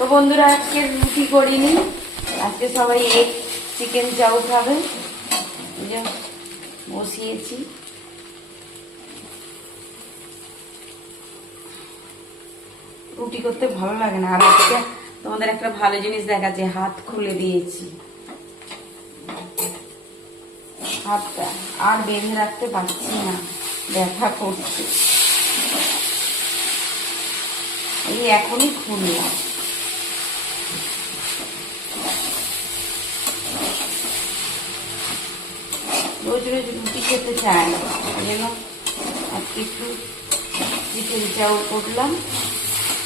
তো বন্ধুরা আজকে রুটি করিনি, আজকে সবাই এগ চিকেন চাউ খাবে, বসিয়েছি। রুটি করতে ভালো লাগে না। আর আজকে তোমাদের একটা ভালো জিনিস দেখাচ্ছে, হাত খুলে দিয়েছি। হাতটা আর বেঁধে রাখতে পারছি না, ব্যথা করছে। এই এখনই খুললাম। রোজ রোজ রুটি খেতে চায় না, ওই জন্য আজকে একটু চিকেন চাউ করলাম,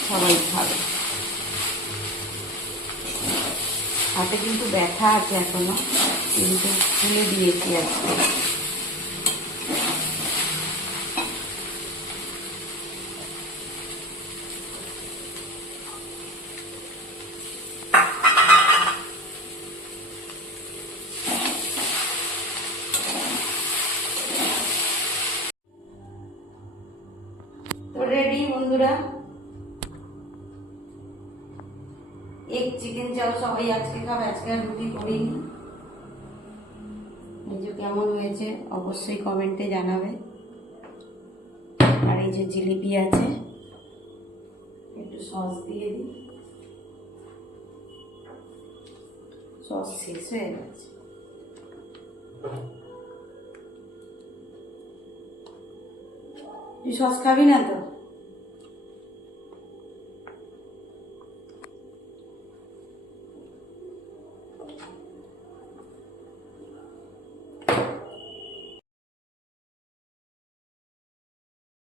সবাই খাবে। হাতে কিন্তু ব্যথা আছে এখনো, কিন্তু খুলে দিয়েছি আজকে। তো রেডি বন্ধুরা, এগ চিকেন চাও সবাই আজকে খাবে। আজকে আর রুটি করিনি। এই যে কেমন হয়েছে অবশ্যই কমেন্টে জানাবে। আর এই যে জিলিপি আছে, একটু সস দিয়ে দিই। সস শেষ হয়ে গেছে। তুই সস খাবি না তো?